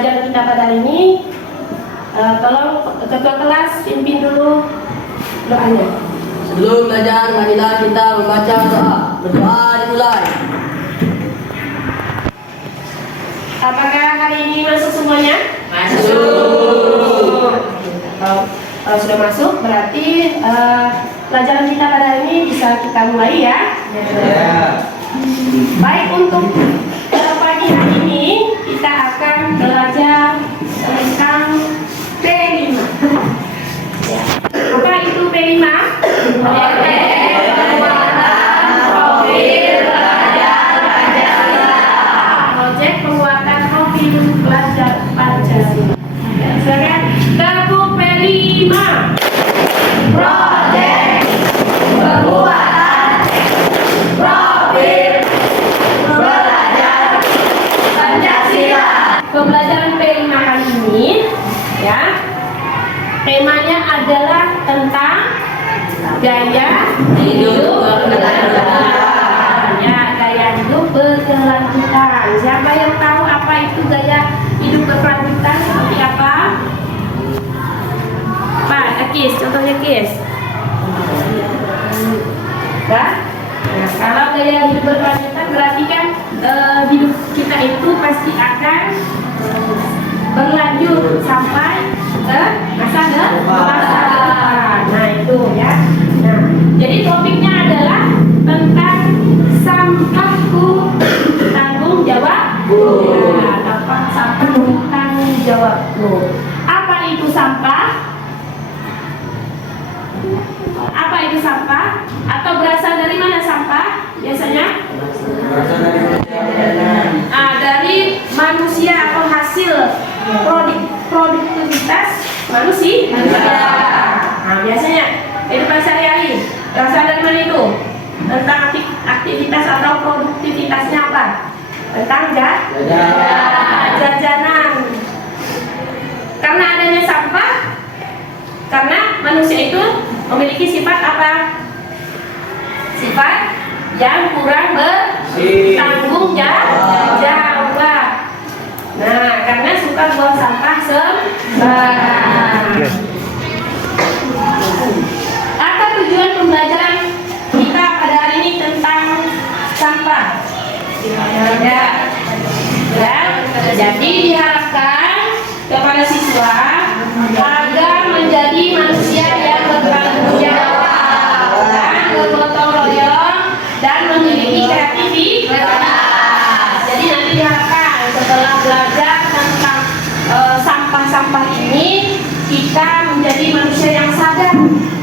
pembelajaran kita pada hari ini. Tolong ketua kelas pimpin dulu doanya. Sebelum belajar, marilah kita membaca doa. Berdoa dimulai. Apakah hari ini masuk semuanya? Masuk. Kalau sudah masuk, berarti pelajaran kita pada hari ini bisa kita mulai ya. Ya. Baik, untuk pagi hari ini kita akan belajar tentang P5. Ya. Apa itu P5? Proyek penguatan profil pelajar Pancasila. Silakan. Teguh P5. Proyek penguatan profil pelajar Pancasila. Pembelajaran P5 kali ini ya, temanya adalah tentang gaya hidup berkelanjutan. Ya, gaya hidup berkelanjutan. Siapa yang tahu apa itu gaya hidup berkelanjutan? Seperti apa? Pak, Kis, contohnya Kis. Nah, kalau gaya hidup berkelanjutan berarti kan hidup kita itu pasti akan berlanjut sampai ke masa depan. Nah itu ya. Nah, jadi topiknya adalah tentang sampahku tanggung jawabku. Ya, sampahku tanggung jawabku. Apa itu sampah? Apa itu sampah? Atau berasal dari mana sampah? Biasanya? Dari manusia atau hasil produktivitas manusia. Nah, biasanya kehidupan sehari-hari berasal dari mana itu? Tentang aktivitas atau produktivitasnya apa? Tentang jajanan. Karena adanya sampah, karena manusia itu memiliki sifat apa? Sifat yang kurang bertanggung jawab. Nah, karena suka buang sampah sembarangan. Apa tujuan pembelajaran kita pada hari ini tentang sampah? Jadi diharapkan kepada siswa agar menjadi manusia yang bertanggung jawab dan bergotong royong dan memiliki kreativitas. Jadi nanti diharapkan setelah belajar tentang sampah-sampah ini, kita menjadi manusia yang sadar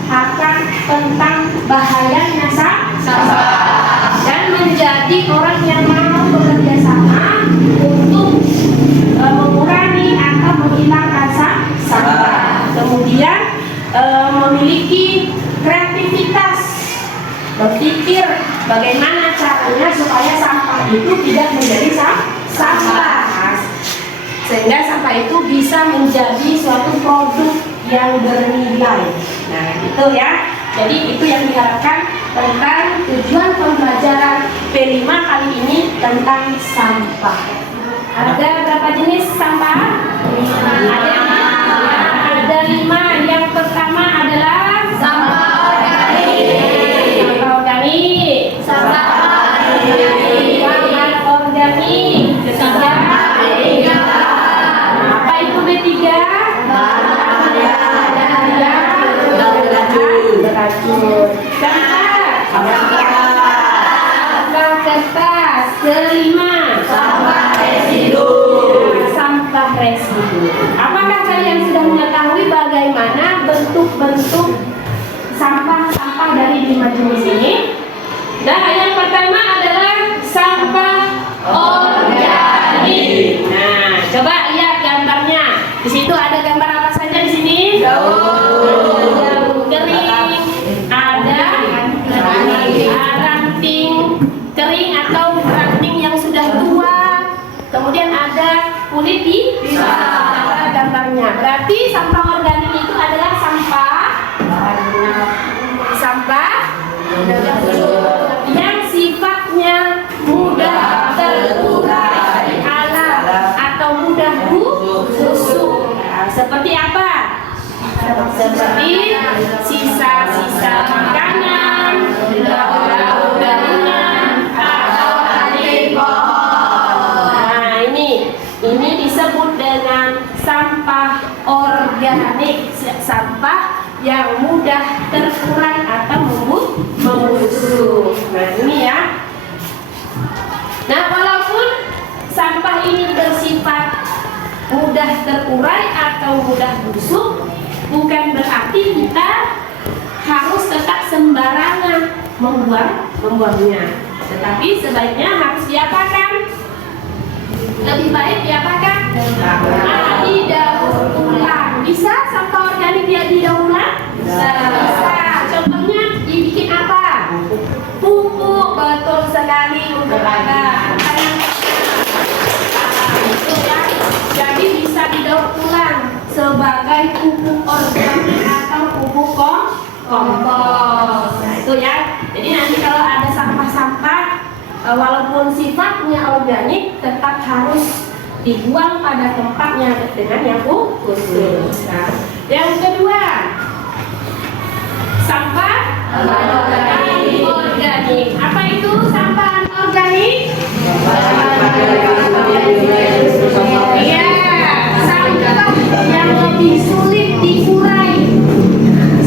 akan tentang bahayanya sampah dan menjadi orang yang mau bekerja sama untuk mengurangi atau menghilangkan sampah. Kemudian memiliki kreativitas, berpikir bagaimana caranya supaya sampah itu tidak menjadi sampah, sehingga sampah itu bisa menjadi suatu produk yang bernilai. Nah, itu ya. Jadi itu yang diharapkan tentang tujuan pembelajaran P5 kali ini tentang sampah. Ada berapa jenis sampah? Ada 5. Yang pertama adalah sampah organik. Sampah organik. Ketiga, apa itu B3? Beracun. Sampah kertas. Kelima, sampah residu. Apakah kalian sudah mengetahui bagaimana bentuk-bentuk sampah-sampah dari 5 jenis ini? Nah, yang pertama adalah sampah organik. Nah, coba lihat gambarnya. Di situ ada gambar apa saja di sini? Daun kering, ada ranting kering atau ranting yang sudah tua. Kemudian ada kulit di gambarnya. Berarti sampah organik itu adalah sampah yang sifatnya mudah terurai di alam atau mudah seperti sisa-sisa makanan, daun-daunan, atau dari pohon. Nah, ini disebut dengan sampah organik, sampah yang mudah terurai atau membusuk. Nah, ini ya. Nah, walaupun sampah ini bersifat mudah terurai atau mudah busuk, bukan berarti kita harus tetap sembarangan membuangnya. Tetapi sebaiknya harus diapakan? Lebih baik diapakan? Didaur ulang. Bisa sampah organik dia didaur ulang? Bisa. Contohnya dibikin apa? Pupuk. Betul sekali untuk apa? Itu ya. Jadi bisa didaur ulang sebagai pupuk organik atau pupuk kompos. Nah, itu ya. Jadi nanti kalau ada sampah-sampah walaupun sifatnya organik tetap harus dibuang pada tempatnya dengan yang khusus. Nah, yang kedua, sampah organik. Apa itu sampah organik? Iya, sampah yang lebih sulit diurai,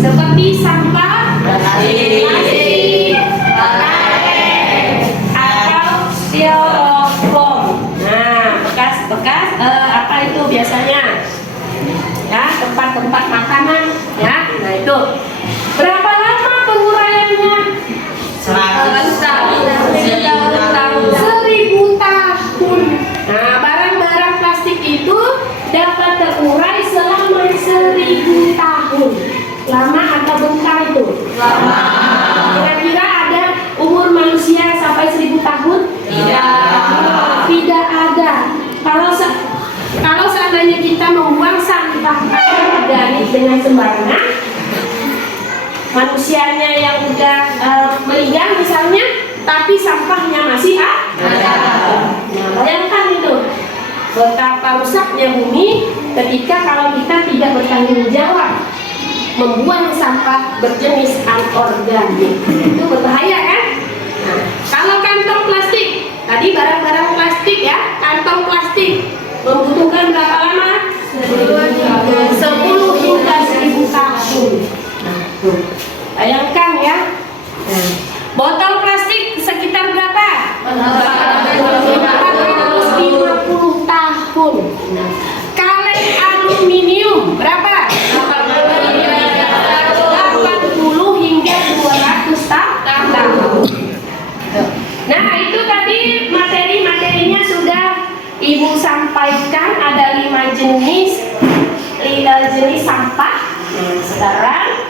seperti sampah plastik, atau styrofoam. Nah, bekas apa itu biasanya? Ya, tempat-tempat makanan. Ya, nah itu. Berapa lama penguraiannya? 1000 tahun. Nah, barang-barang plastik itu dapat terurai selama 1000 tahun. Lama atau bentar itu? Lama. Kira-kira ada umur manusia sampai 1000 tahun? Tidak ada. Kalau seandainya kita membuang sampah organik dengan sembarangan, manusianya yang udah meninggal misalnya, tapi sampahnya masih ada. Nah, bayangkan itu betapa rusaknya bumi ketika kalau kita tidak bertanggung jawab membuang sampah berjenis anorganik. Itu berbahaya kan? Nah, kalau kantong plastik, tadi barang-barang plastik ya, kantong plastik membutuhkan berapa lama? 10 hingga 1000 tahun. Nah, bayangkan ya. Botol plastik sekitar berapa? 450 tahun. Kaleng aluminium berapa? 80 hingga 200 tahun. Nah, itu tadi materi-materinya sudah Ibu sampaikan, ada 5 jenis sampah. Sekarang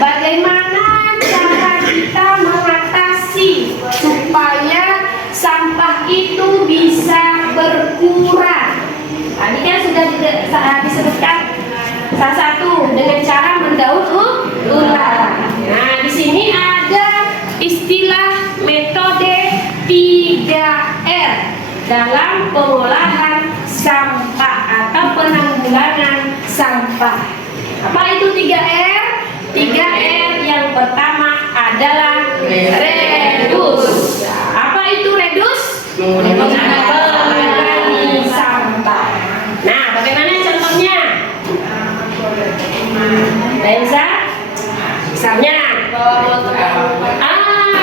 bagaimana cara kita mengatasi supaya sampah itu bisa berkurang? Tadi kan sudah disebutkan salah satu dengan cara mendaur ulang. Nah, di sini ada istilah metode 3R dalam pengolahan sampah atau penanggulangan sampah. Apa itu 3R? 3R yang pertama adalah reduce. Apa itu reduce? Mengurangi sampah. Nah, bagaimana contohnya? Bisa? Misalnya,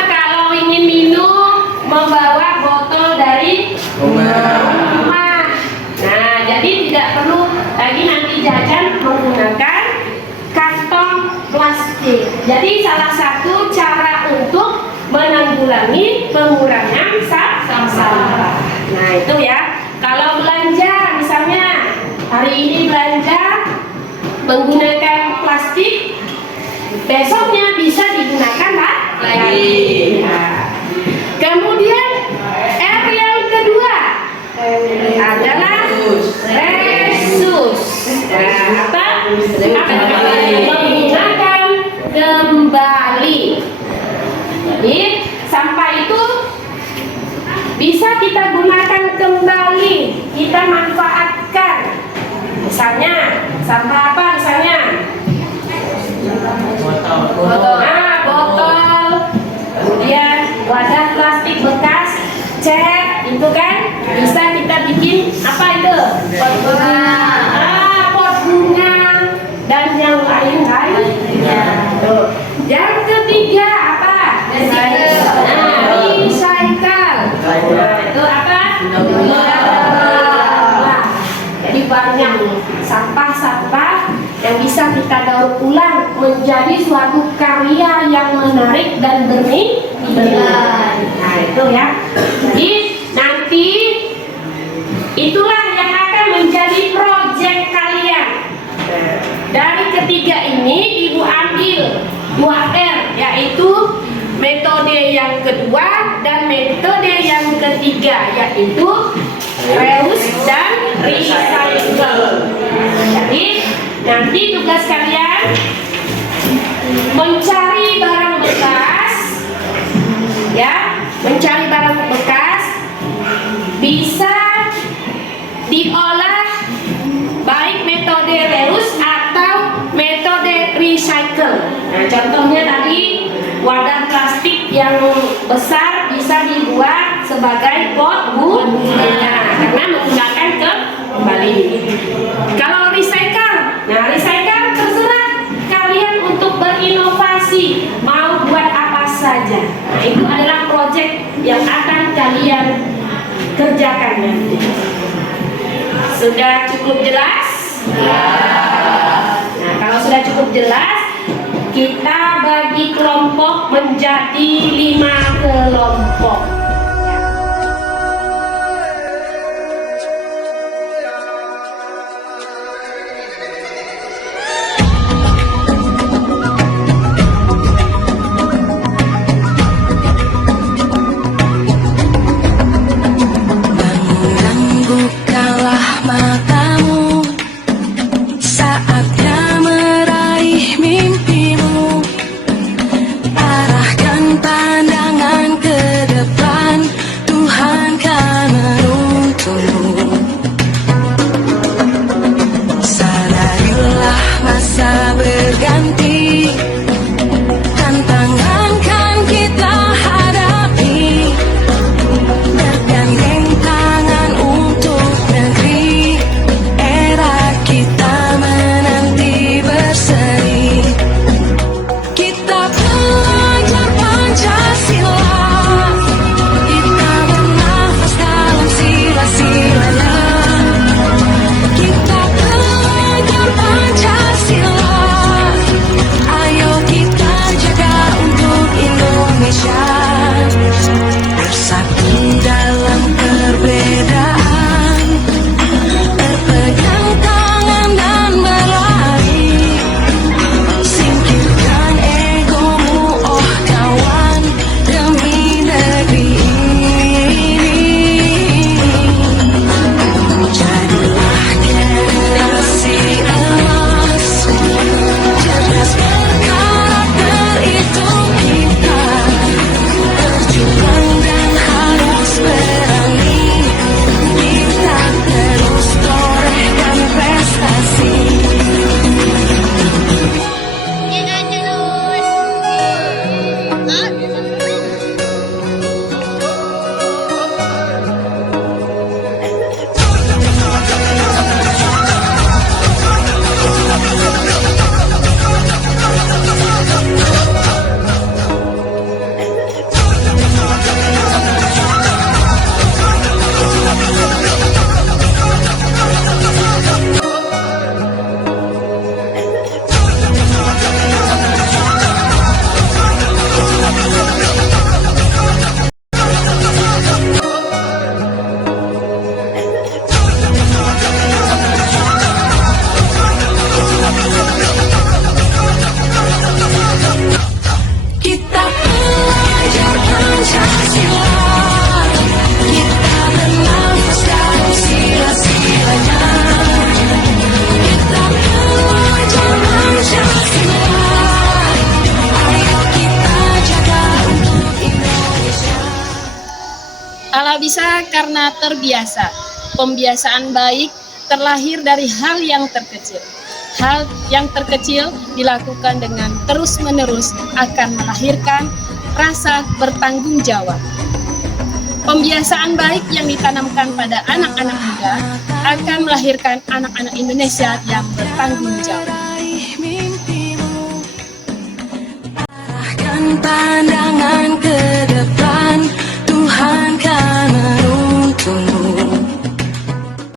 kalau ingin minum membawa botol dari rumah. Nah, jadi tidak perlu lagi nanti jajan menggunakan kantong plastik. Jadi salah satu cara untuk menanggulangi pengurangan sampah. Nah, itu ya. Kalau belanja misalnya hari ini belanja menggunakan plastik, besoknya bisa digunakan lagi. Nah, kemudian R yang kedua adalah resus. Apa? Menggunakan kembali. Jadi sampah itu bisa kita gunakan kembali, kita manfaatkan. Misalnya Sampah apa misalnya? Botol. Botol. Kemudian wadah plastik bekas, cat, itu kan bisa kita bikin apa itu? Pot bunga. Pot bunga dan yang lain-lain. Tuh. Yang ketiga apa? Recycle. Itu apa? Jadi banyak sampah-sampah yang bisa kita daur ulang menjadi suatu karya yang menarik dan bernilai. Nah itu ya. Jadi nanti itulah yang akan menjadi proyek kalian. Dari ketiga ini Ibu ambil 2R, yaitu metode yang kedua dan metode yang ketiga, yaitu reuse dan recycle. Jadi nanti tugas kalian mencari barang bekas, ya, mencari barang bekas bisa diolah baik metode reuse atau metode recycle. Nah, contohnya tadi wadah plastik yang besar bisa dibuat sebagai pot bunga karena menggunakan kembali. Kalau recycle, nah recycle terserah kalian untuk berinovasi mau buat apa saja. Nah, itu adalah proyek yang akan kalian kerjakan nanti. Sudah cukup jelas? Nah, kalau sudah cukup jelas, kita bagi kelompok menjadi 5 kelompok. Kalau bisa karena terbiasa. Pembiasaan baik terlahir dari hal yang terkecil. hal yang terkecil dilakukan dengan terus-menerus akan melahirkan rasa bertanggung jawab. Pembiasaan baik yang ditanamkan pada anak-anak muda akan melahirkan anak-anak Indonesia yang bertanggung jawab. Pandangan ke depan.